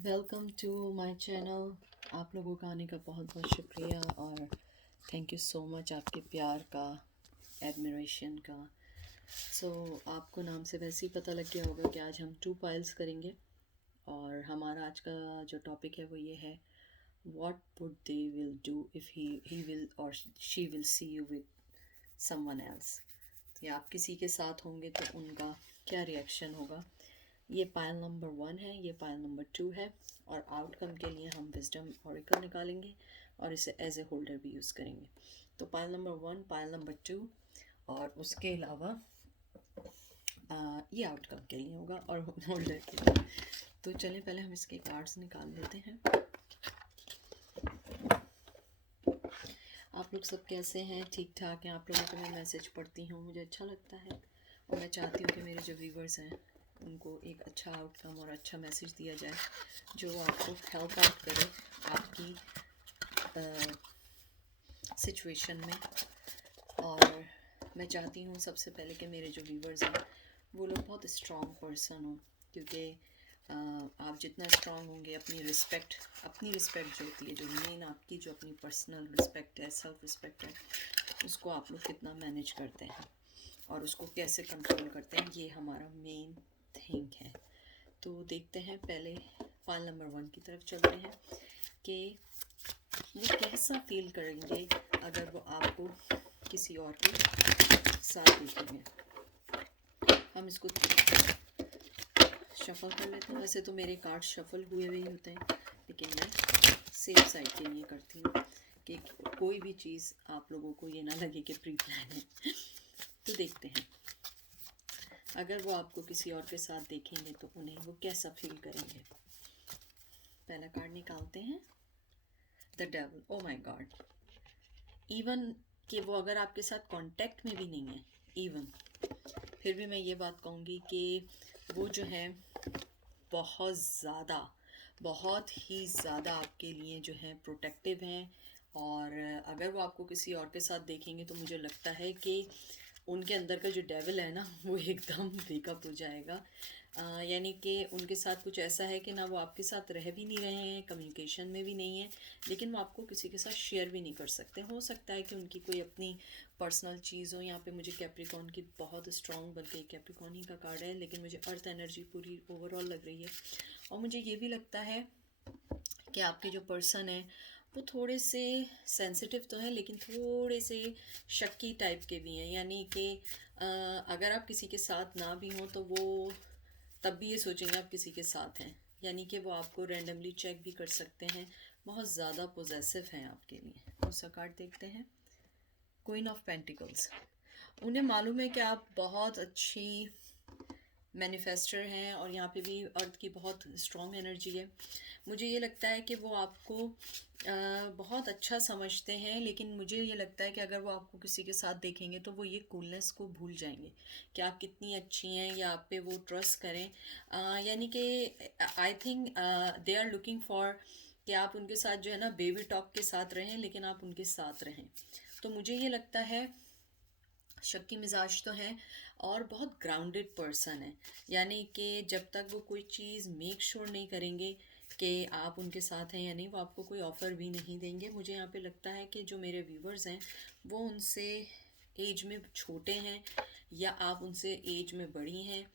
Welcome to my channel. आप लोगों का आने का बहुत बहुत शुक्रिया और थैंक यू सो मच आपके प्यार का, एडमिरेशन का। आपको नाम से वैसे ही पता लग गया होगा कि आज हम टू पाइल्स करेंगे और हमारा आज का जो टॉपिक है वो ये है, what would they will do if he will और she will see you with someone else. या आप किसी के साथ होंगे तो उनका क्या रिएक्शन होगा। ये पायल नंबर 1 है, ये पायल नंबर 2 है और आउटकम के लिए हम विजडम ऑरिकल निकालेंगे और इसे एज ए होल्डर भी यूज़ करेंगे। तो पायल नंबर 1, पायल नंबर 2 और उसके अलावा ये आउटकम के लिए होगा और होल्डर के लिए। तो चलें पहले हम इसके कार्ड्स निकाल लेते हैं। आप लोग सब कैसे हैं? ठीक ठाक हैं? आप लोगों को मैं मैसेज पढ़ती हूँ, मुझे अच्छा लगता है और मैं चाहती हूँ कि मेरे जो व्यूवर्स हैं उनको एक अच्छा आउटकम और अच्छा मैसेज दिया जाए जो आपको हेल्प आउट करे आपकी सिचुएशन में। और मैं चाहती हूँ सबसे पहले कि मेरे जो व्यूवर्स हैं वो लोग बहुत स्ट्रॉन्ग पर्सन हों, क्योंकि आप जितना स्ट्रॉन्ग होंगे अपनी रिस्पेक्ट जो होती है, जो मेन आपकी जो अपनी पर्सनल रिस्पेक्ट है, सेल्फ रिस्पेक्ट है, उसको आप लोग कितना मैनेज करते हैं और उसको कैसे कंट्रोल करते हैं, ये हमारा मेन थिंग है। तो देखते हैं, पहले फाइल नंबर 1 की तरफ चलते हैं कि वो कैसा फील करेंगे अगर वो आपको किसी और के साथ देखेंगे। हम इसको शफल कर लेते हैं। वैसे तो मेरे कार्ड शफल हुए हुए ही होते हैं, लेकिन मैं सेफ साइड के लिए करती हूँ कि कोई भी चीज़ आप लोगों को ये ना लगे कि प्री प्लान है। तो देखते हैं, अगर वो आपको किसी और के साथ देखेंगे तो उन्हें वो कैसा फील करेंगे। पहला कार्ड निकालते हैं, the devil. Oh my God, even कि वो अगर आपके साथ कांटेक्ट में भी नहीं है, इवन फिर भी मैं ये बात कहूँगी कि वो जो है बहुत ही ज़्यादा आपके लिए जो है प्रोटेक्टिव हैं। और अगर वो आपको किसी और के साथ देखेंगे तो मुझे लगता है कि उनके अंदर का जो डेविल है ना वो एकदम वेकअप हो जाएगा। यानी कि उनके साथ कुछ ऐसा है कि ना वो आपके साथ रह भी नहीं रहे हैं, कम्युनिकेशन में भी नहीं है, लेकिन वो आपको किसी के साथ शेयर भी नहीं कर सकते। हो सकता है कि उनकी कोई अपनी पर्सनल चीज़ हो। यहाँ पे मुझे कैप्रिकॉन की बहुत स्ट्रॉन्ग बन गई, कैप्रिकॉन ही का कार्ड है, लेकिन मुझे अर्थ एनर्जी पूरी ओवरऑल लग रही है। और मुझे ये भी लगता है कि आपके जो पर्सन है वो थोड़े से सेंसिटिव तो है, लेकिन थोड़े से शक्की टाइप के भी हैं। यानी कि अगर आप किसी के साथ ना भी हों तो वो तब भी ये सोचेंगे आप किसी के साथ हैं। यानी कि वो आपको रैंडमली चेक भी कर सकते हैं, बहुत ज़्यादा पोजेसिव हैं आपके लिए। दूसरा कार्ड देखते हैं, क्वीन ऑफ पेंटिकल्स। उन्हें मालूम है कि आप बहुत अच्छी मैनिफेस्टर हैं और यहाँ पे भी अर्थ की बहुत स्ट्रॉन्ग एनर्जी है। मुझे ये लगता है कि वो आपको बहुत अच्छा समझते हैं, लेकिन मुझे ये लगता है कि अगर वो आपको किसी के साथ देखेंगे तो वो ये कूलनेस को भूल जाएंगे कि आप कितनी अच्छी हैं या आप पे वो ट्रस्ट करें। यानी कि I think they are looking for कि आप उनके साथ जो है ना बेबी टॉक के साथ रहें, लेकिन आप उनके साथ रहें। तो मुझे ये लगता है शक्की मिजाज तो हैं और बहुत ग्राउंडेड पर्सन है। यानी कि जब तक वो कोई चीज़ मेक श्योर नहीं करेंगे कि आप उनके साथ हैं या नहीं, वो आपको कोई ऑफ़र भी नहीं देंगे। मुझे यहाँ पे लगता है कि जो मेरे व्यूवर्स हैं वो उनसे एज में छोटे हैं या आप उनसे एज में बड़ी हैं,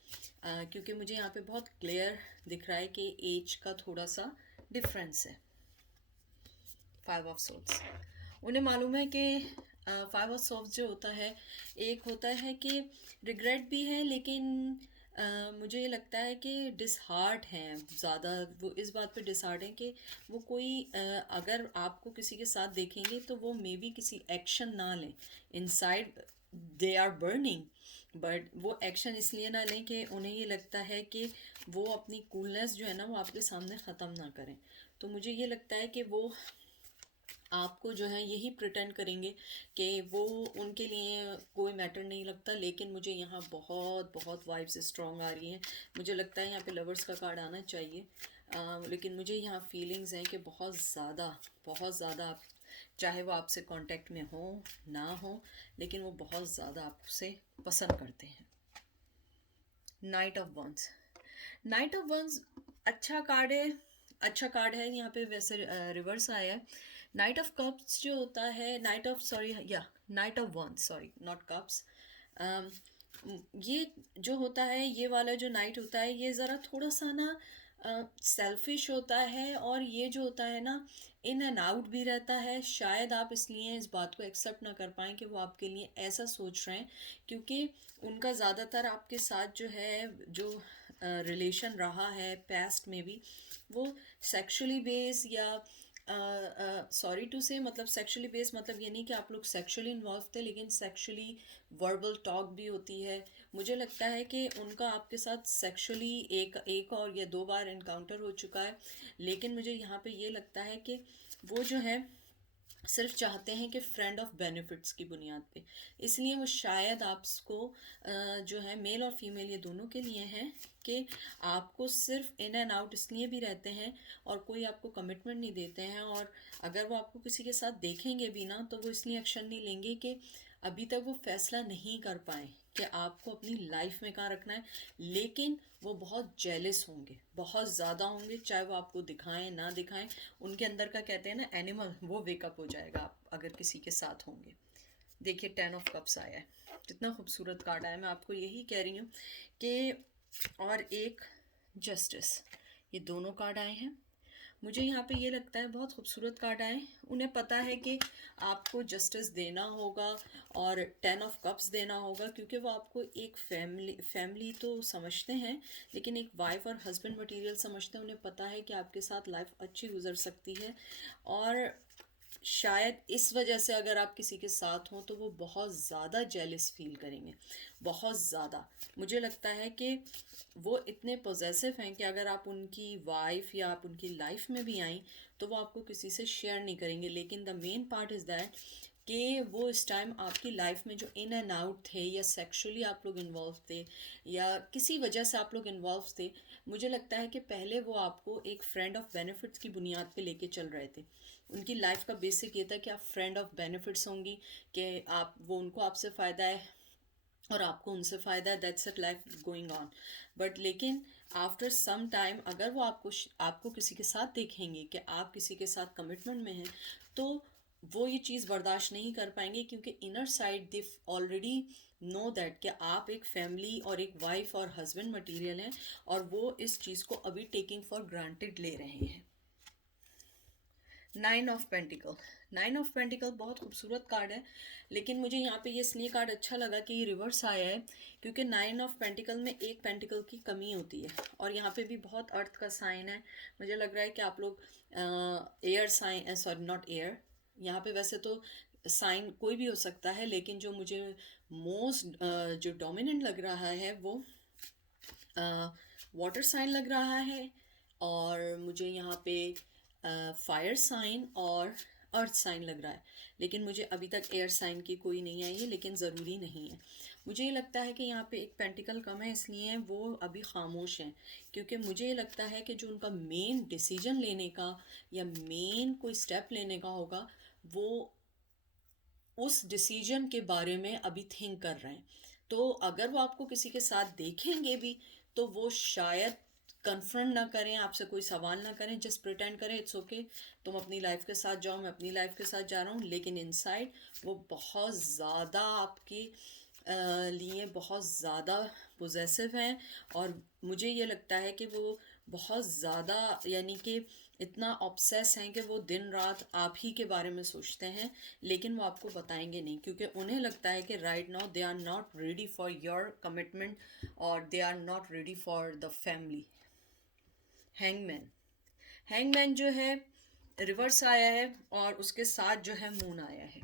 क्योंकि मुझे यहाँ पे बहुत क्लियर दिख रहा है कि एज का थोड़ा सा डिफरेंस है। 5 ऑफ सोर्ड्स, उन्हें मालूम है कि 5 ऑफ सोर्ड्स जो होता है, एक होता है कि रिग्रेट भी है, लेकिन मुझे ये लगता है कि डिसहार्ट हैं ज़्यादा। वो इस बात पे डिसहार्ट हैं कि वो कोई अगर आपको किसी के साथ देखेंगे तो वो मे बी किसी एक्शन ना लें। Inside they are burning, but वो एक्शन इसलिए ना लें कि उन्हें ये लगता है कि वो अपनी कूलनेस जो है ना वो आपके सामने ख़त्म ना करें। तो मुझे ये लगता है कि वो आपको जो है यही प्रिटेंड करेंगे कि वो उनके लिए कोई मैटर नहीं लगता। लेकिन मुझे यहाँ बहुत बहुत वाइब्स स्ट्रॉन्ग आ रही हैं। मुझे लगता है यहाँ पे लवर्स का कार्ड आना चाहिए, लेकिन मुझे यहाँ फीलिंग्स हैं कि बहुत ज़्यादा आप, चाहे वो आपसे कांटेक्ट में हो ना हो, लेकिन वो बहुत ज़्यादा आपसे पसंद करते हैं। Knight of wands, knight of wands अच्छा कार्ड है, अच्छा कार्ड है यहाँ पे, वैसे रिवर्स आया है। नाइट ऑफ कप्स जो होता है, नाइट ऑफ सॉरी या knight of wands, sorry not cups. ये जो होता है, ये वाला जो नाइट होता है, ये ज़रा थोड़ा सा ना सेल्फिश होता है, और ये जो होता है ना, इन एंड आउट भी रहता है। शायद आप इसलिए इस बात को एक्सेप्ट ना कर पाएँ कि वो आपके लिए ऐसा सोच रहे हैं, क्योंकि उनका ज़्यादातर आपके साथ जो है, जो रिलेशन रहा है पास्ट में भी, वो सेक्सुअली बेस या सॉरी टू से, मतलब सेक्सुअली बेस मतलब ये नहीं कि आप लोग सेक्सुअली इन्वॉल्व थे, लेकिन सेक्सुअली वर्बल टॉक भी होती है। मुझे लगता है कि उनका आपके साथ सेक्सुअली एक एक और या दो बार इनकाउंटर हो चुका है, लेकिन मुझे यहाँ पे ये लगता है कि वो जो है सिर्फ चाहते हैं कि फ्रेंड ऑफ बेनिफिट्स की बुनियाद पे, इसलिए वो शायद आपको जो है, मेल और फीमेल ये दोनों के लिए हैं, कि आपको सिर्फ इन एंड आउट इसलिए भी रहते हैं, और कोई आपको कमिटमेंट नहीं देते हैं। और अगर वो आपको किसी के साथ देखेंगे भी ना, तो वो इसलिए एक्शन नहीं लेंगे कि अभी तक वो फैसला नहीं कर पाए कि आपको अपनी लाइफ में कहाँ रखना है, लेकिन वो बहुत जेलस होंगे, बहुत ज़्यादा होंगे, चाहे वो आपको दिखाएं ना दिखाएं। उनके अंदर का कहते हैं ना एनिमल, वो वेकअप हो जाएगा आप अगर किसी के साथ होंगे। देखिए 10 ऑफ कप्स आया है, कितना खूबसूरत कार्ड आया है। मैं आपको यही कह रही हूँ कि, और एक जस्टिस, ये दोनों कार्ड आए हैं। मुझे यहाँ पे ये लगता है बहुत खूबसूरत कार्ड आए। उन्हें पता है कि आपको जस्टिस देना होगा और 10 ऑफ कप्स देना होगा, क्योंकि वो आपको एक फैमिली तो समझते हैं, लेकिन एक वाइफ और हस्बैंड मटेरियल समझते हैं। उन्हें पता है कि आपके साथ लाइफ अच्छी गुजर सकती है, और शायद इस वजह से अगर आप किसी के साथ हों तो वो बहुत ज़्यादा जेलस फील करेंगे, बहुत ज़्यादा। मुझे लगता है कि वो इतने पॉजेसिव हैं कि अगर आप उनकी वाइफ या आप उनकी लाइफ में भी आईं तो वो आपको किसी से शेयर नहीं करेंगे। लेकिन the main part is that कि वो इस टाइम आपकी लाइफ में जो इन एंड आउट थे, या सेक्सुअली आप लोग इन्वॉल्व थे, या किसी वजह से आप लोग इन्वॉल्व थे, मुझे लगता है कि पहले वो आपको एक फ्रेंड ऑफ बेनिफिट्स की बुनियाद पे लेके चल रहे थे। उनकी लाइफ का बेसिक ये था कि आप फ्रेंड ऑफ बेनिफिट्स होंगी, कि आप, वो उनको आपसे फ़ायदा है और आपको उनसे फ़ायदा है, that's it, life going on. But लेकिन आफ्टर सम टाइम अगर वो आपको किसी के साथ देखेंगे कि आप किसी के साथ कमिटमेंट में हैं, तो वो ये चीज़ बर्दाश्त नहीं कर पाएंगे, क्योंकि inner side they already know that कि आप एक फैमिली और एक वाइफ और हस्बैंड मटेरियल हैं, और वो इस चीज़ को अभी टेकिंग फॉर ग्रांटेड ले रहे हैं। 9 ऑफ पेंटिकल, 9 ऑफ पेंटिकल बहुत खूबसूरत कार्ड है, लेकिन मुझे यहाँ पे ये इसलिए कार्ड अच्छा लगा कि ये रिवर्स आया है, क्योंकि 9 ऑफ पेंटिकल में एक पेंटिकल की कमी होती है, और यहाँ पे भी बहुत अर्थ का साइन है। मुझे लग रहा है कि आप लोग air sign, sorry not air, यहाँ पे वैसे तो साइन कोई भी हो सकता है, लेकिन जो मुझे मोस्ट जो डोमिनेंट लग रहा है वो वाटर साइन लग रहा है, और मुझे यहाँ पे फायर साइन और अर्थ साइन लग रहा है। लेकिन मुझे अभी तक एयर साइन की कोई नहीं आई है, लेकिन ज़रूरी नहीं है। मुझे ये लगता है कि यहाँ पे एक पेंटिकल कम है, इसलिए वो अभी खामोश हैं, क्योंकि मुझे ये लगता है कि जो उनका मेन डिसीजन लेने का या मेन कोई स्टेप लेने का होगा, वो उस डिसीजन के बारे में अभी थिंक कर रहे हैं। तो अगर वो आपको किसी के साथ देखेंगे भी, तो वो शायद कन्फ्रंट ना करें, आपसे कोई सवाल ना करें, जस्ट प्रिटेंड करें इट्स ओके, तुम अपनी लाइफ के साथ जाओ, मैं अपनी लाइफ के साथ जा रहा हूँ। लेकिन इनसाइड वो बहुत ज़्यादा आपकी लिए बहुत ज़्यादा पोजेसिव हैं, और मुझे ये लगता है कि वो बहुत ज़्यादा, यानी कि इतना ऑब्सेस हैं कि वो दिन रात आप ही के बारे में सोचते हैं, लेकिन वो आपको बताएंगे नहीं, क्योंकि उन्हें लगता है कि right now they are not ready for your commitment, और they are not ready for the family. Hangman, hangman जो है रिवर्स आया है, और उसके साथ जो है मून आया है।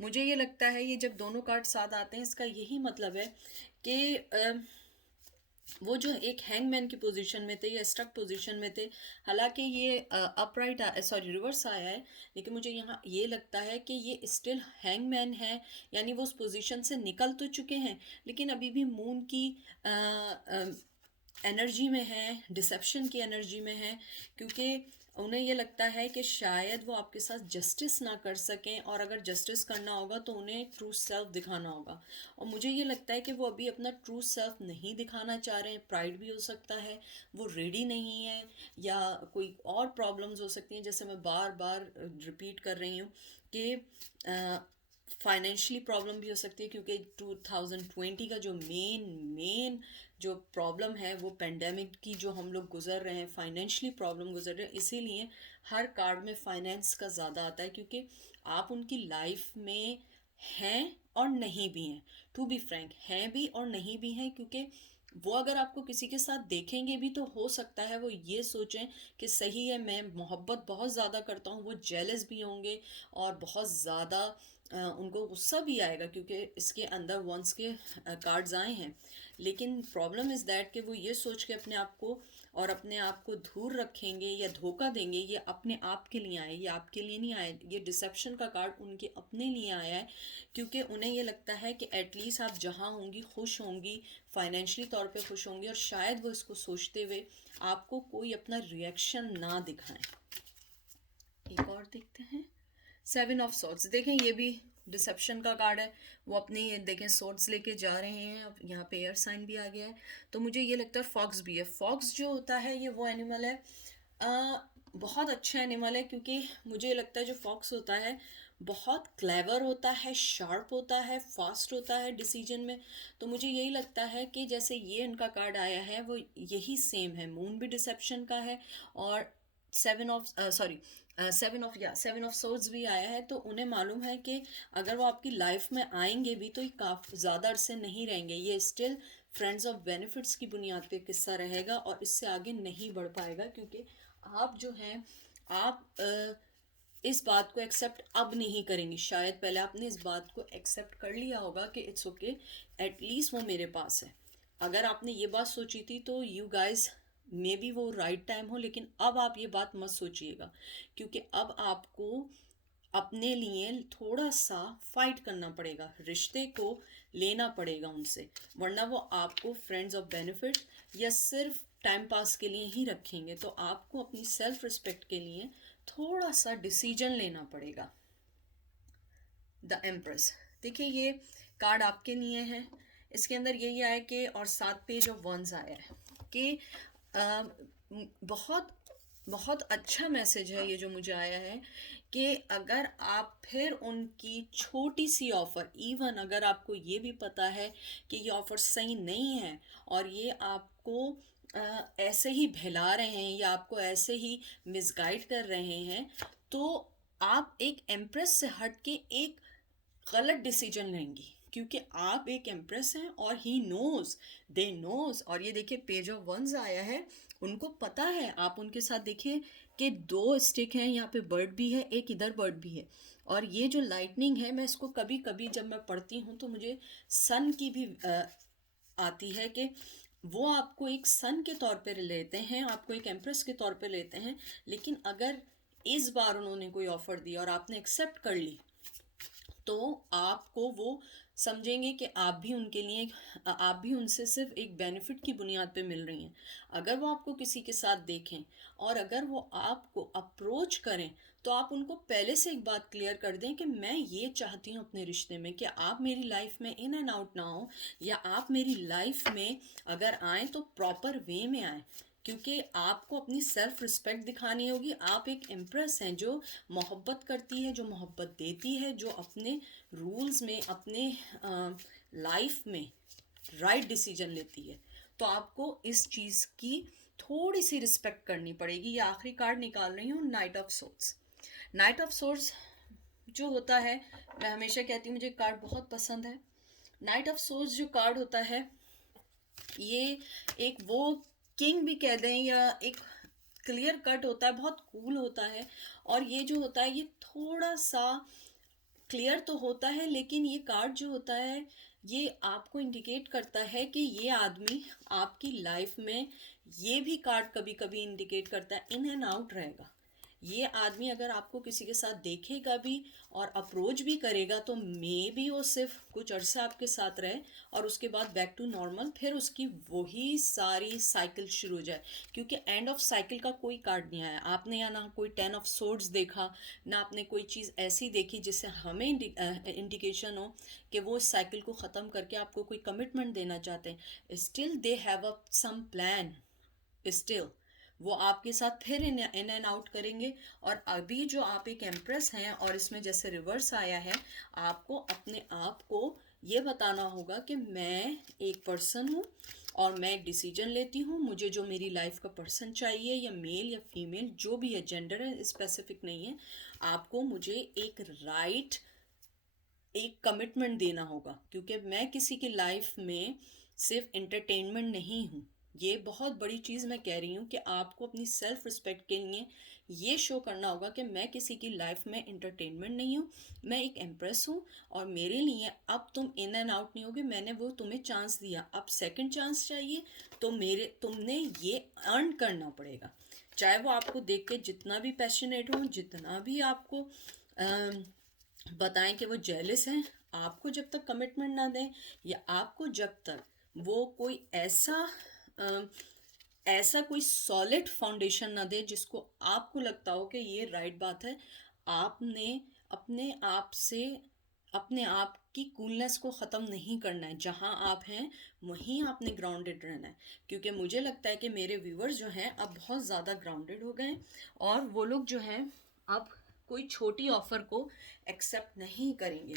मुझे ये लगता है ये जब दोनों कार्ड साथ आते हैं, इसका यही मतलब है कि वो जो एक हैंगमैन की पोजीशन में थे या स्टक पोजीशन में थे। हालांकि ये अपराइट, सॉरी रिवर्स आया है, लेकिन मुझे यहाँ ये लगता है कि ये स्टिल हैंगमैन है, यानी वो उस पोजीशन से निकल तो चुके हैं, लेकिन अभी भी मून की एनर्जी में हैं, डिसेप्शन की एनर्जी में हैं, क्योंकि उन्हें ये लगता है कि शायद वो आपके साथ जस्टिस ना कर सकें, और अगर जस्टिस करना होगा तो उन्हें ट्रू सेल्फ दिखाना होगा। और मुझे ये लगता है कि वो अभी अपना ट्रू सेल्फ नहीं दिखाना चाह रहे हैं। प्राइड भी हो सकता है, वो रेडी नहीं है, या कोई और प्रॉब्लम्स हो सकती हैं, जैसे मैं बार बार रिपीट कर रही हूँ कि फाइनेंशियली प्रॉब्लम भी हो सकती है, क्योंकि 2020 का जो मेन जो प्रॉब्लम है वो पेंडेमिक की जो हम लोग गुजर रहे हैं, फाइनेंशियली प्रॉब्लम गुजर रहे हैं, इसीलिए हर कार्ड में फाइनेंस का ज़्यादा आता है, क्योंकि आप उनकी लाइफ में हैं और नहीं भी हैं। टू बी फ्रैंक, हैं भी और नहीं भी हैं, क्योंकि वो अगर आपको किसी के साथ देखेंगे भी तो हो सकता है वो ये सोचें कि सही है, मैं मोहब्बत बहुत ज़्यादा करता हूँ, वो जेलस भी होंगे और बहुत ज़्यादा उनको गुस्सा भी आएगा, क्योंकि इसके अंदर वंस के कार्ड्स आए हैं। लेकिन प्रॉब्लम इज़ दैट कि वो ये सोच के अपने आप को और अपने आप को दूर रखेंगे या धोखा देंगे, ये अपने आप के लिए आए, ये आपके लिए नहीं आए। ये डिसेप्शन का कार्ड उनके अपने लिए आया है, क्योंकि उन्हें ये लगता है कि एटलीस्ट आप जहाँ होंगी खुश होंगी, फाइनेंशियली तौर पे खुश होंगी, और शायद वो इसको सोचते हुए आपको कोई अपना रिएक्शन ना दिखाएं। एक और देखते हैं, 7 ऑफ सॉर्ड्स। देखें ये भी डिसेप्शन का कार्ड है। वो अपने ये देखें सॉर्ड्स लेके जा रहे हैं, अब यहाँ पे एयर साइन भी आ गया है, तो मुझे ये लगता है फॉक्स भी है। फॉक्स जो होता है ये वो एनिमल है, बहुत अच्छा एनिमल है, क्योंकि मुझे लगता है जो फॉक्स होता है बहुत क्लेवर होता है, शार्प होता है, फास्ट होता है डिसीजन में। तो मुझे यही लगता है कि जैसे ये इनका कार्ड आया है वो यही सेम है। मून भी डिसेप्शन का है, और 7 ऑफ सोर्ड्स भी आया है, तो उन्हें मालूम है कि अगर वो आपकी लाइफ में आएंगे भी तो ये काफ़ी ज़्यादा अरसे नहीं रहेंगे, ये स्टिल फ्रेंड्स ऑफ बेनिफिट्स की बुनियाद पे किस्सा रहेगा और इससे आगे नहीं बढ़ पाएगा, क्योंकि आप जो हैं आप इस बात को एक्सेप्ट अब नहीं करेंगी। शायद पहले आपने इस बात को एक्सेप्ट कर लिया होगा कि इट्स ओके, एटलीस्ट वो मेरे पास है। अगर आपने ये बात सोची थी तो यू गाइस मे बी वो राइट टाइम हो, लेकिन अब आप ये बात मत सोचिएगा, क्योंकि अब आपको अपने लिए थोड़ा सा फाइट करना पड़ेगा, रिश्ते को लेना पड़ेगा उनसे, वरना वो आपको फ्रेंड्स ऑफ बेनिफिट या सिर्फ टाइम पास के लिए ही रखेंगे। तो आपको अपनी सेल्फ रिस्पेक्ट के लिए थोड़ा सा डिसीजन लेना पड़ेगा। द एम्प्रेस, देखिए ये कार्ड आपके लिए है। इसके अंदर यही आया कि, और 7 पेज ऑफ वंस आया है कि अ, बहुत बहुत अच्छा मैसेज है ये जो मुझे आया है, कि अगर आप फिर उनकी छोटी सी ऑफ़र, इवन अगर आपको ये भी पता है कि ये ऑफ़र सही नहीं है और ये आपको ऐसे ही बहला रहे हैं या आपको ऐसे ही मिसगाइड कर रहे हैं, तो आप एक एम्प्रेस से हट के एक गलत डिसीजन लेंगी, क्योंकि आप एक एम्प्रेस हैं और ही नोज, दे नोज। और ये देखिए पेज ऑफ वंस आया है, उनको पता है। आप उनके साथ देखिए कि 2 स्टिक हैं, यहाँ पे बर्ड भी है, एक इधर बर्ड भी है, और ये जो लाइटनिंग है, मैं इसको कभी कभी जब मैं पढ़ती हूँ तो मुझे सन की भी आती है, कि वो आपको एक सन के तौर पे लेते हैं, आपको एक एम्प्रेस के तौर पे लेते हैं। लेकिन अगर इस बार उन्होंने कोई ऑफर दिया और आपने एक्सेप्ट कर ली, तो आपको वो समझेंगे कि आप भी उनके लिए, आप भी उनसे सिर्फ एक बेनिफिट की बुनियाद पे मिल रही हैं। अगर वो आपको किसी के साथ देखें और अगर वो आपको अप्रोच करें, तो आप उनको पहले से एक बात क्लियर कर दें कि मैं ये चाहती हूँ अपने रिश्ते में कि आप मेरी लाइफ में इन एंड आउट ना हो, या आप मेरी लाइफ में अगर आएँ तो प्रॉपर वे में आएँ, क्योंकि आपको अपनी सेल्फ रिस्पेक्ट दिखानी होगी। आप एक एम्प्रेस हैं जो मोहब्बत करती है, जो मोहब्बत देती है, जो अपने रूल्स में, अपने लाइफ में राइट डिसीजन लेती है। तो आपको इस चीज़ की थोड़ी सी रिस्पेक्ट करनी पड़ेगी। ये आखिरी कार्ड निकाल रही हूँ, night of swords. Night of swords जो होता है, मैं हमेशा कहती हूँ मुझे कार्ड बहुत पसंद है। नाइट ऑफ सोर्ड्स जो कार्ड होता है, ये एक वो किंग भी कह दें या एक क्लियर कट होता है, बहुत कूल होता है। और ये जो होता है ये थोड़ा सा क्लियर तो होता है, लेकिन ये कार्ड जो होता है ये आपको इंडिकेट करता है कि ये आदमी आपकी लाइफ में, ये भी कार्ड कभी कभी इंडिकेट करता है, इन एंड आउट रहेगा। ये आदमी अगर आपको किसी के साथ देखेगा भी और अप्रोच भी करेगा तो मे बी वो सिर्फ कुछ अरसा आपके साथ रहे और उसके बाद बैक टू नॉर्मल, फिर उसकी वही सारी साइकिल शुरू हो जाए, क्योंकि एंड ऑफ साइकिल का कोई कार्ड नहीं आया। आपने या ना कोई 10 ऑफ सोर्ड्स देखा, ना आपने कोई चीज़ ऐसी देखी जिससे हमें इंडिकेशन हो कि वो इस साइकिल को ख़त्म करके आपको कोई कमिटमेंट देना चाहते हैं। Still they have a some plan, still वो आपके साथ फिर इन एंड आउट करेंगे। और अभी जो आप एक एम्प्रेस हैं और इसमें जैसे रिवर्स आया है, आपको अपने आप को ये बताना होगा कि मैं एक पर्सन हूँ और मैं एक डिसीजन लेती हूँ, मुझे जो मेरी लाइफ का पर्सन चाहिए, या मेल या फीमेल जो भी है, जेंडर है स्पेसिफिक नहीं है, आपको मुझे एक कमिटमेंट देना होगा, क्योंकि मैं किसी की लाइफ में सिर्फ एंटरटेनमेंट नहीं हूँ। ये बहुत बड़ी चीज़ मैं कह रही हूँ कि आपको अपनी सेल्फ रिस्पेक्ट के लिए ये शो करना होगा कि मैं किसी की लाइफ में एंटरटेनमेंट नहीं हूँ, मैं एक एम्प्रेस हूँ और मेरे लिए अब तुम इन एंड आउट नहीं होगे। मैंने वो तुम्हें चांस दिया, अब सेकंड चांस चाहिए तो तुमने ये अर्न करना पड़ेगा। चाहे वो आपको देख के जितना भी पैशनेट हो, जितना भी आपको बताएं कि वो जेलस हैं, आपको जब तक कमिटमेंट ना दें, या आपको जब तक वो कोई अ, ऐसा कोई सॉलिड फाउंडेशन ना दे जिसको आपको लगता हो कि ये राइट बात है, आपने अपने आप से अपने आप की कूलनेस को ख़त्म नहीं करना है। जहाँ आप हैं वहीं आपने ग्राउंडेड रहना है, क्योंकि मुझे लगता है कि मेरे व्यूवर्स जो हैं अब बहुत ज़्यादा ग्राउंडेड हो गए हैं और वो लोग जो हैं अब कोई छोटी ऑफ़र को एक्सेप्ट नहीं करेंगे।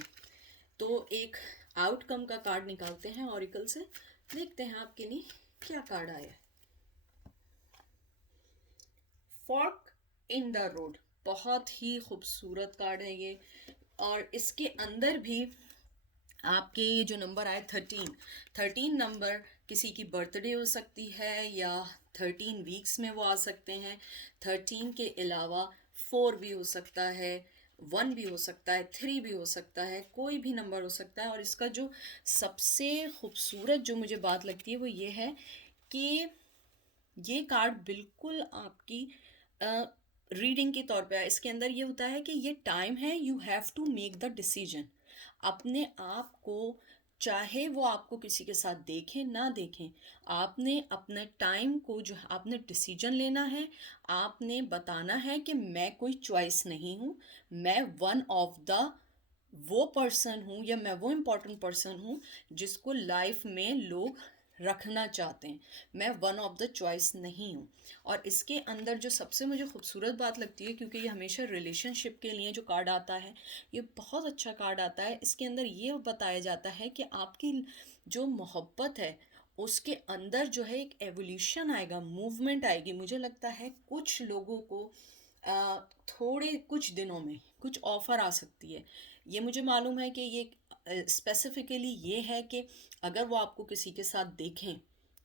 तो एक आउटकम का कार्ड निकालते हैं ऑरिकल से, देखते हैं आपके लिए क्या कार्ड आया है। फॉर्क इन द रोड, बहुत ही खूबसूरत कार्ड है ये। और इसके अंदर भी आपके ये जो नंबर आए 13 नंबर किसी की बर्थडे हो सकती है, या 13 वीक्स में वो आ सकते हैं। 13 के अलावा 4 भी हो सकता है, 1 भी हो सकता है, 3 भी हो सकता है, कोई भी नंबर हो सकता है। और इसका जो सबसे खूबसूरत जो मुझे बात लगती है वो ये है कि ये कार्ड बिल्कुल आपकी रीडिंग के तौर पे है। इसके अंदर ये होता है कि ये टाइम है, you have to make the decision. अपने आप को, चाहे वो आपको किसी के साथ देखें ना देखें, आपने अपने टाइम को, जो आपने डिसीजन लेना है, आपने बताना है कि मैं कोई चॉइस नहीं हूँ, मैं वन ऑफ द वो पर्सन हूँ, या मैं वो इम्पोर्टेंट पर्सन हूँ जिसको लाइफ में लोग रखना चाहते हैं। मैं वन ऑफ द चॉइस नहीं हूँ। और इसके अंदर जो सबसे मुझे खूबसूरत बात लगती है, क्योंकि ये हमेशा रिलेशनशिप के लिए जो कार्ड आता है, ये बहुत अच्छा कार्ड आता है। इसके अंदर ये बताया जाता है कि आपकी जो मोहब्बत है उसके अंदर जो है एक एवोल्यूशन आएगा, मूवमेंट आएगी। मुझे लगता है कुछ लोगों को थोड़े कुछ दिनों में कुछ ऑफ़र आ सकती है। ये मुझे मालूम है कि ये स्पेसिफिकली ये है कि अगर वो आपको किसी के साथ देखें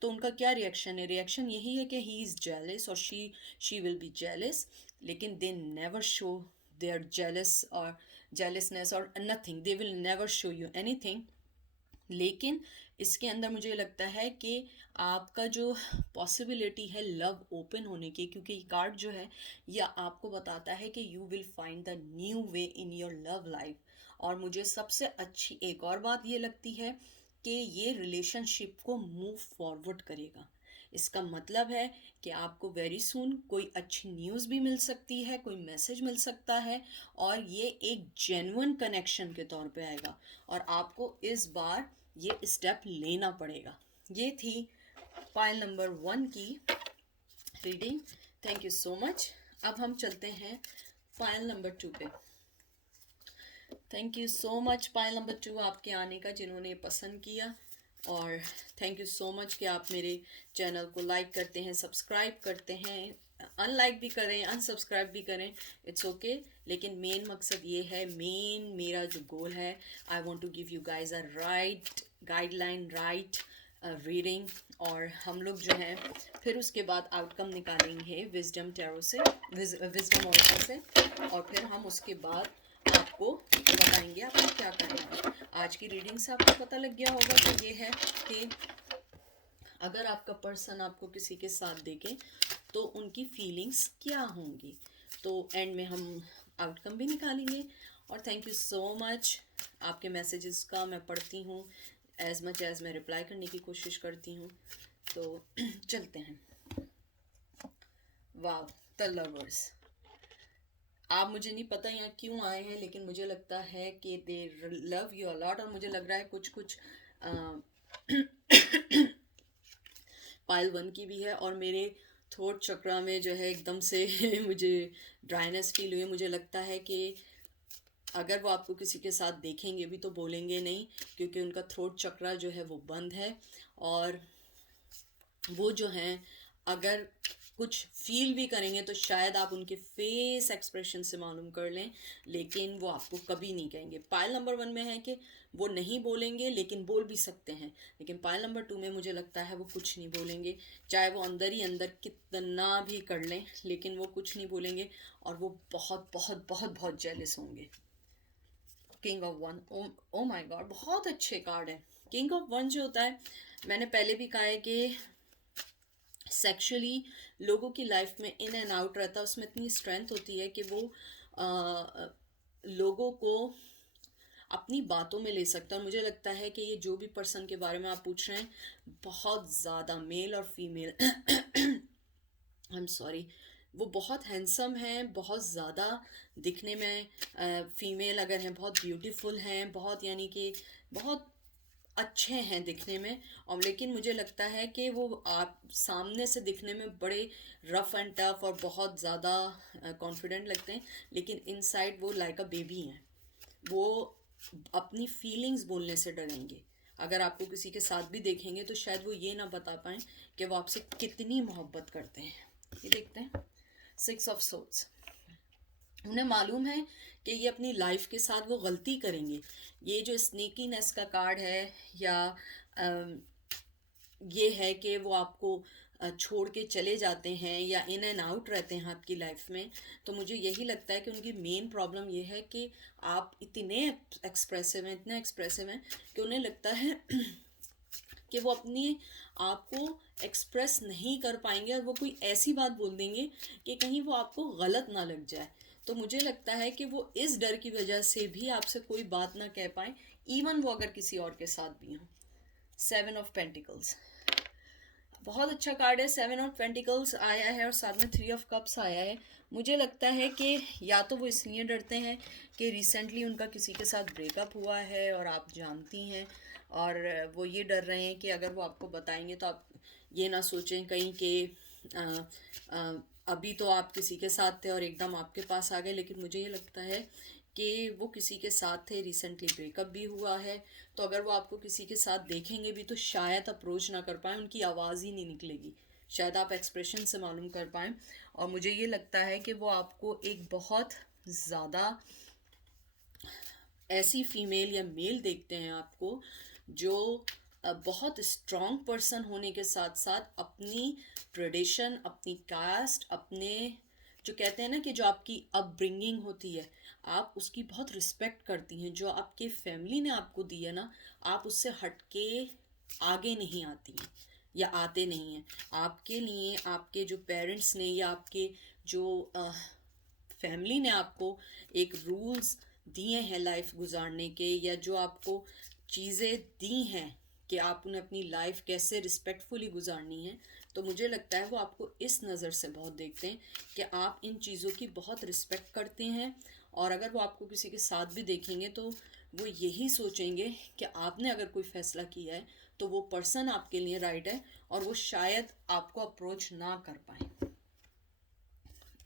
तो उनका क्या रिएक्शन है। रिएक्शन यही है कि ही इज़ जेलस और शी विल बी जेलस, लेकिन they never show their jealous और जेलसनेस और nothing, they will never show you anything. लेकिन इसके अंदर मुझे लगता है कि आपका जो पॉसिबिलिटी है लव ओपन होने की, क्योंकि ये कार्ड जो है यह आपको बताता है कि you will find the new way in your love life. और मुझे सबसे अच्छी एक और बात ये लगती है कि ये रिलेशनशिप को मूव फॉरवर्ड करेगा। इसका मतलब है कि आपको वेरी सुन कोई अच्छी न्यूज़ भी मिल सकती है, कोई मैसेज मिल सकता है, और ये एक जेन्युइन कनेक्शन के तौर पे आएगा और आपको इस बार ये स्टेप लेना पड़ेगा। ये थी पाइल नंबर 1 की reading. Thank you so much. अब हम चलते हैं पाइल नंबर 2 पे। Thank you so much pile number 2 आपके आने का, जिन्होंने पसंद किया। और थैंक यू सो मच कि आप मेरे चैनल को लाइक करते हैं, सब्सक्राइब करते हैं, अनलाइक भी करें, अनसब्सक्राइब भी करें, इट्स ओके। लेकिन मेन मकसद ये है, मेरा जो गोल है, I want to give you guys a right guideline, right reading. और हम लोग जो हैं फिर उसके बाद आउटकम निकालेंगे विजडम टैरो से, विजडम ऑरिकल से, और फिर हम उसके बाद आपको बताएंगे आपको क्या करना है। आज की रीडिंग से आपको पता लग गया होगा कि ये है कि अगर आपका पर्सन आपको किसी के साथ देखे तो उनकी फीलिंग्स क्या होंगी। तो एंड में हम आउटकम भी निकालेंगे। और थैंक यू सो मच, आपके मैसेजेस का मैं पढ़ती हूँ, एज मच एज मैं रिप्लाई करने की कोशिश करती हूँ। तो चलते हैं। वाव, द लवर्स, आप मुझे नहीं पता यहाँ क्यों आए हैं, लेकिन मुझे लगता है कि दे लव यू अलॉट। और मुझे लग रहा है कुछ कुछ पाइल 1 की भी है। और मेरे थ्रोट चक्रा में जो है एकदम से मुझे ड्राइनेस फील हुई। मुझे लगता है कि अगर वो आपको किसी के साथ देखेंगे भी तो बोलेंगे नहीं, क्योंकि उनका थ्रोट चक्रा जो है वो बंद है। और वो जो हैं अगर कुछ फील भी करेंगे तो शायद आप उनके फेस एक्सप्रेशन से मालूम कर लें, लेकिन वो आपको कभी नहीं कहेंगे। पाइल नंबर 1 में है कि वो नहीं बोलेंगे लेकिन बोल भी सकते हैं, लेकिन पाइल नंबर 2 में मुझे लगता है वो कुछ नहीं बोलेंगे, चाहे वो अंदर ही अंदर कितना भी कर लें, लेकिन वो कुछ नहीं बोलेंगे। और वो बहुत बहुत बहुत बहुत जेलस होंगे। King of one, oh my God, बहुत अच्छे कार्ड है। किंग ऑफ वन जो होता है, मैंने पहले भी कहा है कि सेक्सुअली लोगों की लाइफ में इन एंड आउट रहता है, उसमें इतनी स्ट्रेंथ होती है कि वो लोगों को अपनी बातों में ले सकता है। मुझे लगता है कि ये जो भी पर्सन के बारे में आप पूछ रहे हैं, बहुत ज़्यादा मेल और फीमेल आई एम सॉरी, वो बहुत हैंडसम हैं, बहुत ज़्यादा दिखने में फीमेल अगर हैं बहुत ब्यूटीफुल हैं, बहुत यानी कि बहुत अच्छे हैं दिखने में। और लेकिन मुझे लगता है कि वो आप सामने से दिखने में बड़े रफ एंड टफ और बहुत ज़्यादा कॉन्फिडेंट लगते हैं, लेकिन इनसाइड वो लाइक अ बेबी हैं। वो अपनी फीलिंग्स बोलने से डरेंगे। अगर आपको किसी के साथ भी देखेंगे तो शायद वो ये ना बता पाएँ कि वो आपसे कितनी मोहब्बत करते हैं। ये देखते हैं 6 ऑफ सोर्ड्स, उन्हें मालूम है कि ये अपनी लाइफ के साथ वो गलती करेंगे। ये जो स्नेकीनेस का कार्ड है, या ये है कि वो आपको छोड़ के चले जाते हैं या इन एंड आउट रहते हैं आपकी लाइफ में। तो मुझे यही लगता है कि उनकी मेन प्रॉब्लम ये है कि आप इतने एक्सप्रेसिव हैं, इतने एक्सप्रेसिव हैं कि उन्हें लगता है कि वो अपनी आप को एक्सप्रेस नहीं कर पाएंगे, और वो कोई ऐसी बात बोल देंगे कि कहीं वो आपको गलत ना लग जाए। तो मुझे लगता है कि वो इस डर की वजह से भी आपसे कोई बात ना कह पाए, इवन वो अगर किसी और के साथ भी हों। 7 ऑफ पेंटिकल्स, बहुत अच्छा कार्ड है। 7 ऑफ पेंटिकल्स आया है और साथ में 3 ऑफ कप्स आया है। मुझे लगता है कि या तो वो इसलिए डरते हैं कि रिसेंटली उनका किसी के साथ ब्रेकअप हुआ है और आप जानती हैं, और वो ये डर रहे हैं कि अगर वो आपको बताएंगे तो आप ये ना सोचें कहीं कि अभी तो आप किसी के साथ थे और एकदम आपके पास आ गए। लेकिन मुझे ये लगता है कि वो किसी के साथ थे, रिसेंटली ब्रेकअप भी हुआ है, तो अगर वो आपको किसी के साथ देखेंगे भी तो शायद अप्रोच ना कर पाएँ, उनकी आवाज़ ही नहीं निकलेगी, शायद आप एक्सप्रेशन से मालूम कर पाएँ। और मुझे ये लगता है कि वो आपको एक बहुत ज़्यादा ऐसी फीमेल या मेल देखते हैं आपको, जो बहुत स्ट्रॉन्ग पर्सन होने के साथ साथ अपनी ट्रेडिशन, अपनी कास्ट, अपने जो कहते हैं ना कि जो आपकी अपब्रिंगिंग होती है, आप उसकी बहुत रिस्पेक्ट करती हैं। जो आपके फैमिली ने आपको दी है ना, आप उससे हट के आगे नहीं आती हैं या आते नहीं हैं। आपके लिए आपके जो पेरेंट्स ने या आपके जो फैमिली ने आपको एक रूल्स दिए हैं लाइफ गुजारने के, या जो आपको चीज़ें दी हैं कि आप उन्हें अपनी लाइफ कैसे रिस्पेक्टफुली गुजारनी है, तो मुझे लगता है वो आपको इस नज़र से बहुत देखते हैं कि आप इन चीज़ों की बहुत रिस्पेक्ट करते हैं। और अगर वो आपको किसी के साथ भी देखेंगे तो वो यही सोचेंगे कि आपने अगर कोई फ़ैसला किया है तो वो पर्सन आपके लिए राइट है, और वो शायद आपको अप्रोच ना कर पाए।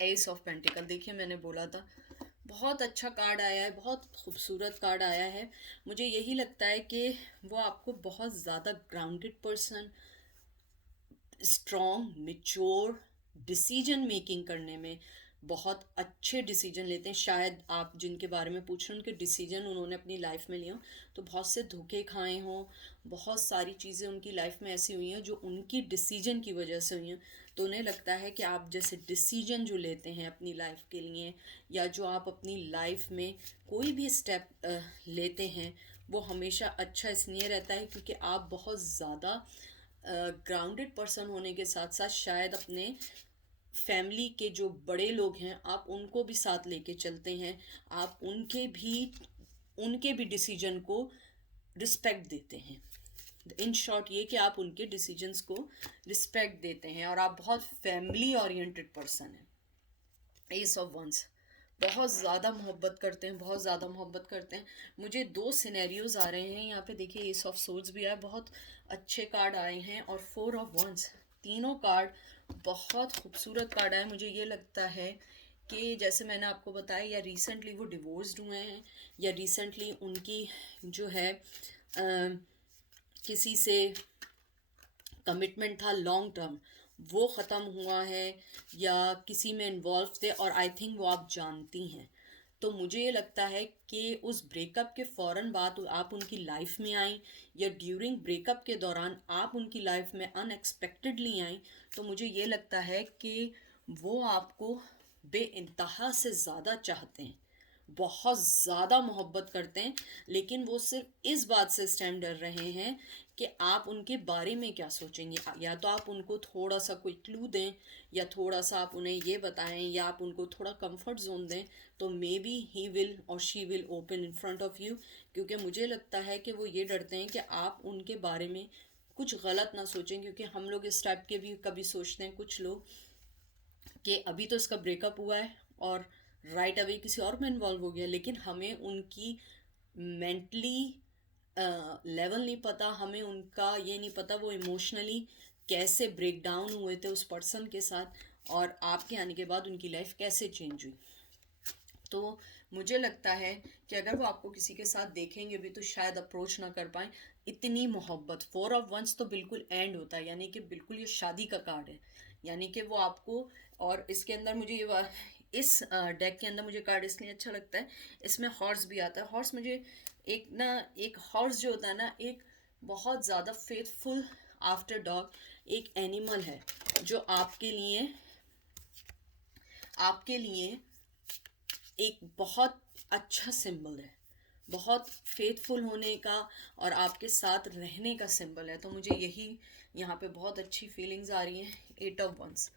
एस ऑफ पेंटिकल, देखिए मैंने बोला था बहुत अच्छा कार्ड आया है, बहुत खूबसूरत कार्ड आया है। मुझे यही लगता है कि वो आपको बहुत ज़्यादा grounded person, strong, mature, decision making करने में बहुत अच्छे डिसीजन लेते हैं। शायद आप जिनके बारे में पूछ रहे हैं उनके डिसीजन उन्होंने अपनी लाइफ में लिए हों, तो बहुत से धोखे खाए हों, बहुत सारी चीज़ें उनकी लाइफ में ऐसी हुई हैं जो उनकी डिसीजन की वजह से हुई हैं। तो उन्हें लगता है कि आप जैसे डिसीजन जो लेते हैं अपनी लाइफ के लिए, या जो आप अपनी लाइफ में कोई भी स्टेप लेते हैं, वो हमेशा अच्छा इसलिए रहता है क्योंकि आप बहुत ज़्यादा ग्राउंडेड पर्सन होने के साथ साथ शायद अपने फैमिली के जो बड़े लोग हैं आप उनको भी साथ लेके चलते हैं, आप उनके भी डिसीजन को रिस्पेक्ट देते हैं। इन शॉर्ट ये कि आप उनके डिसीजंस को रिस्पेक्ट देते हैं और आप बहुत फैमिली ओरिएंटेड पर्सन हैं। एस ऑफ वंस, बहुत ज़्यादा मोहब्बत करते हैं, बहुत ज़्यादा मोहब्बत करते हैं। मुझे दो सिनेरियोज आ रहे हैं यहाँ पे, देखिए एस ऑफ सोर्ड्स भी आया, बहुत अच्छे कार्ड आए हैं, और फोर ऑफ वंस, तीनों कार्ड बहुत खूबसूरत कार्ड आए। मुझे ये लगता है कि जैसे मैंने आपको बताया, या रिसेंटली वो डिवोर्स्ड हुए हैं, या रिसेंटली उनकी जो है किसी से कमिटमेंट था लॉन्ग टर्म, वो ख़त्म हुआ है, या किसी में इन्वॉल्व थे, और आई थिंक वो आप जानती हैं। तो मुझे ये लगता है कि उस ब्रेकअप के फ़ौरन बाद आप उनकी लाइफ में आई, या ड्यूरिंग ब्रेकअप के दौरान आप उनकी लाइफ में अनएक्सपेक्टेडली आई। तो मुझे ये लगता है कि वो आपको बेइंतहा से ज़्यादा चाहते हैं, बहुत ज़्यादा मोहब्बत करते हैं, लेकिन वो सिर्फ इस बात से स्टैंड डर रहे हैं कि आप उनके बारे में क्या सोचेंगे। या तो आप उनको थोड़ा सा कोई क्लू दें, या थोड़ा सा आप उन्हें ये बताएं, या आप उनको थोड़ा कंफर्ट जोन दें, तो मे बी ही विल और she will open in front of you. क्योंकि मुझे लगता है कि वो ये डरते हैं कि आप उनके बारे में कुछ गलत ना सोचें, क्योंकि हम लोग इस टाइप के भी कभी सोचते हैं कुछ लोग कि अभी तो इसका ब्रेकअप हुआ है और राइट अवे किसी और में इन्वॉल्व हो गया, लेकिन हमें उनकी मेंटली लेवल नहीं पता, हमें उनका ये नहीं पता वो इमोशनली कैसे ब्रेक डाउन हुए थे उस पर्सन के साथ, और आपके आने के बाद उनकी लाइफ कैसे चेंज हुई। तो मुझे लगता है कि अगर वो आपको किसी के साथ देखेंगे भी तो शायद अप्रोच ना कर पाए, इतनी मोहब्बत। फोर ऑफ वंस तो बिल्कुल एंड होता है, यानी कि बिल्कुल ये शादी का कार्ड है, यानी कि वो आपको, और इसके अंदर मुझे इस डेक के अंदर मुझे कार्ड इसलिए अच्छा लगता है, इसमें हॉर्स भी आता है। हॉर्स मुझे एक हॉर्स जो होता है ना, एक बहुत ज़्यादा फेथफुल आफ्टर डॉग एक एनिमल है, जो आपके लिए एक बहुत अच्छा सिंबल है, बहुत फेथफुल होने का और आपके साथ रहने का सिंबल है। तो मुझे यही यहाँ पे बहुत अच्छी फीलिंग्स आ रही हैं। एट ऑफ वंस,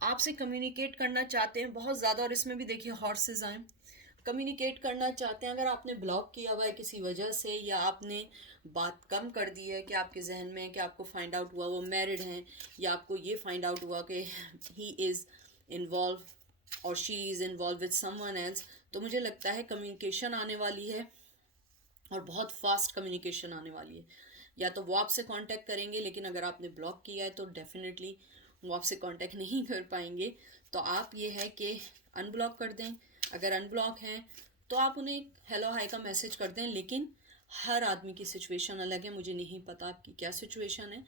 आपसे कम्युनिकेट करना चाहते हैं बहुत ज़्यादा, और इसमें भी देखिए हॉर्सेस आए, कम्युनिकेट करना चाहते हैं। अगर आपने ब्लॉक किया हुआ है किसी वजह से, या आपने बात कम कर दी है, कि आपके जहन में कि आपको फाइंड आउट हुआ वो मैरिड हैं, या आपको ये फाइंड आउट हुआ कि ही इज़ इन्वॉल्व और she is involve with someone else, तो मुझे लगता है कम्युनिकेशन आने वाली है, और बहुत फास्ट कम्युनिकेशन आने वाली है। या तो वो आपसे कांटेक्ट करेंगे, लेकिन अगर आपने ब्लॉक किया है तो डेफिनेटली वो आपसे कांटेक्ट नहीं कर पाएंगे। तो आप ये है कि अनब्लॉक कर दें। अगर अनब्लॉक हैं तो आप उन्हें हेलो हाय का मैसेज कर दें, लेकिन हर आदमी की सिचुएशन अलग है, मुझे नहीं पता आपकी क्या सिचुएशन है।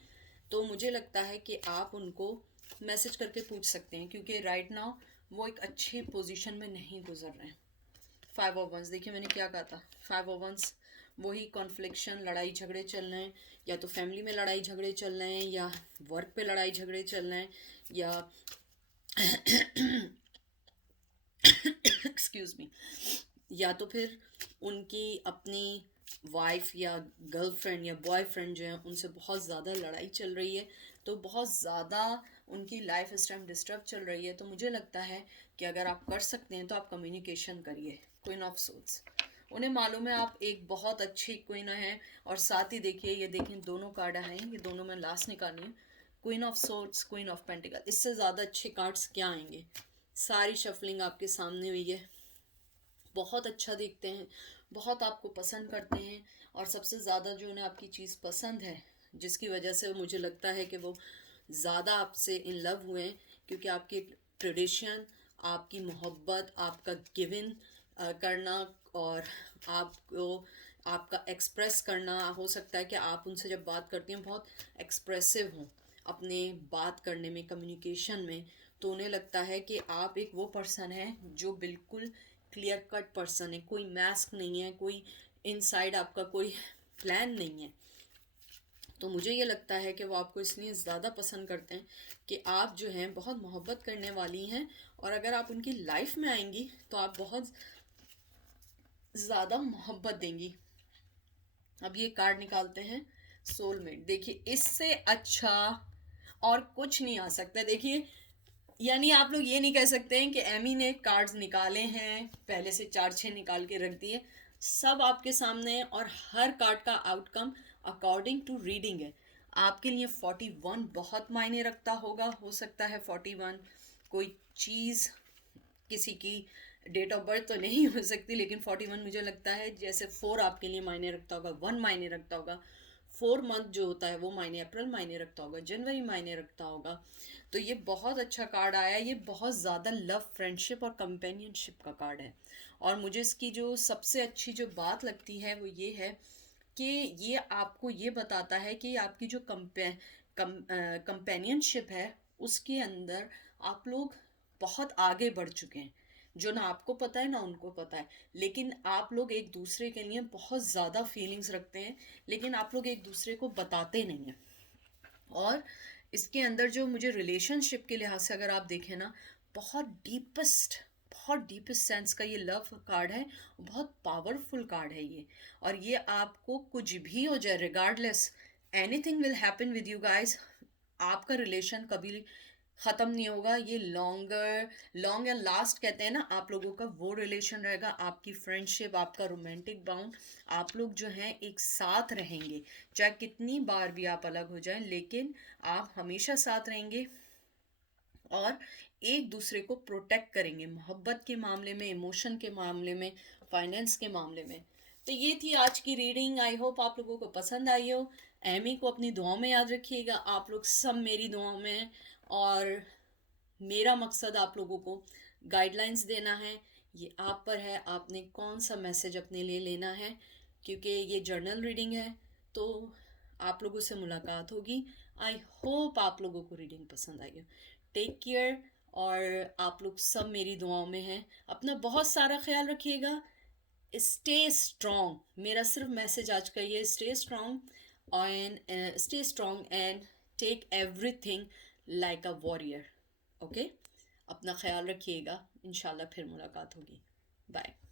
तो मुझे लगता है कि आप उनको मैसेज करके पूछ सकते हैं, क्योंकि राइट नाउ वो एक अच्छी पोजीशन में नहीं गुजर रहे हैं। फाइव ऑफ वंस, देखिए मैंने क्या कहा था, फाइव ऑफ वंस वही कॉन्फ्लिक्शन, लड़ाई झगड़े चल रहे हैं, या तो फैमिली में लड़ाई झगड़े चल रहे हैं, या वर्क पे लड़ाई झगड़े चल रहे हैं, या एक्सक्यूज मी, या तो फिर उनकी अपनी वाइफ या गर्लफ्रेंड या बॉयफ्रेंड जो है उनसे बहुत ज़्यादा लड़ाई चल रही है, तो बहुत ज़्यादा उनकी लाइफ इस टाइम डिस्टर्ब चल रही है। तो मुझे लगता है कि अगर आप कर सकते हैं तो आप कम्युनिकेशन करिए। क्वीन ऑफ सोर्ड्स, उन्हें मालूम है आप एक बहुत अच्छी क्वीन हैं, और साथ ही देखिए ये देखिए दोनों कार्ड हैं, ये दोनों मैं लास्ट निकाली हूँ, queen of swords, queen of pentacle, इससे ज़्यादा अच्छे कार्ड्स क्या आएंगे। सारी शफलिंग आपके सामने हुई है, बहुत अच्छा देखते हैं, बहुत आपको पसंद करते हैं, और सबसे ज़्यादा जो उन्हें आपकी चीज़ पसंद है, जिसकी वजह से मुझे लगता है कि वो ज़्यादा आपसे इन लव हुए हैं, क्योंकि आपकी ट्रेडिशन, आपकी मोहब्बत, आपका गिवन करना, और आपको आपका एक्सप्रेस करना, हो सकता है कि आप उनसे जब बात करती हैं बहुत एक्सप्रेसिव हों अपने बात करने में, कम्युनिकेशन में। तो उन्हें लगता है कि आप एक वो पर्सन है जो बिल्कुल क्लियर कट पर्सन है, कोई मास्क नहीं है, कोई इनसाइड आपका कोई प्लान नहीं है। तो मुझे ये लगता है कि वो आपको इसलिए ज़्यादा पसंद करते हैं कि आप जो हैं बहुत मोहब्बत करने वाली हैं, और अगर आप उनकी लाइफ में आएंगी तो आप बहुत ज़्यादा मोहब्बत देंगी। अब ये कार्ड निकालते हैं सोलमेट, देखिए इससे अच्छा और कुछ नहीं आ सकता। देखिए यानी आप लोग ये नहीं कह सकते हैं कि एमी ने कार्ड्स निकाले हैं, पहले से 4-6 निकाल के रख दिए। सब आपके सामने है और हर कार्ड का आउटकम अकॉर्डिंग टू रीडिंग है। आपके लिए 41 बहुत मायने रखता होगा, हो सकता है 41 कोई चीज़, किसी की डेट ऑफ बर्थ तो नहीं हो सकती, लेकिन 41 मुझे लगता है जैसे 4 आपके लिए मायने रखता होगा, 1 मायने रखता होगा, 4 मंथ जो होता है वो मायने, अप्रैल मायने रखता होगा, जनवरी मायने रखता होगा। तो ये बहुत अच्छा कार्ड आया। ये बहुत ज़्यादा लव, फ्रेंडशिप और कंपेनियनशिप का कार्ड है। और मुझे इसकी जो सबसे अच्छी जो बात लगती है वो ये है कि ये आपको ये बताता है कि आपकी जो कंपेनियनशिप है उसके अंदर आप लोग बहुत आगे बढ़ चुके हैं, जो ना आपको पता है ना उनको पता है। लेकिन आप लोग एक दूसरे के लिए बहुत ज़्यादा फीलिंग्स रखते हैं, लेकिन आप लोग एक दूसरे को बताते नहीं हैं। और इसके अंदर जो मुझे रिलेशनशिप के लिहाज से अगर आप देखें ना, बहुत डीपेस्ट सेंस का ये लव कार्ड है। बहुत पावरफुल कार्ड है ये। और ये आपको कुछ भी हो जाए, regardless anything will happen with you guys, आपका रिलेशन कभी ख़त्म नहीं होगा। ये लॉन्ग एंड लास्ट कहते हैं ना, आप लोगों का वो रिलेशन रहेगा। आपकी फ्रेंडशिप, आपका रोमांटिक बाउंड, आप लोग जो हैं एक साथ रहेंगे। चाहे कितनी बार भी आप अलग हो जाएं, लेकिन आप हमेशा साथ रहेंगे और एक दूसरे को प्रोटेक्ट करेंगे, मोहब्बत के मामले में, इमोशन के मामले में, फाइनेंस के मामले में। तो ये थी आज की रीडिंग। आई होप आप लोगों को पसंद आई हो। एमी को अपनी दुआओं में याद रखिएगा। आप लोग सब मेरी दुआओं में हैं। और मेरा मकसद आप लोगों को गाइडलाइंस देना है। ये आप पर है, आपने कौन सा मैसेज अपने लिए लेना है। क्योंकि ये जर्नल रीडिंग है, तो आप लोगों से मुलाकात होगी। आई होप आप लोगों को रीडिंग पसंद आई हो। Take care. और आप लोग सब मेरी दुआओं में हैं। अपना बहुत सारा ख्याल रखिएगा। स्टे स्ट्रॉन्ग, मेरा सिर्फ मैसेज आज का ये, stay strong and take everything like a warrior. Okay, अपना ख्याल रखिएगा। इंशाल्लाह फिर मुलाकात होगी। बाय।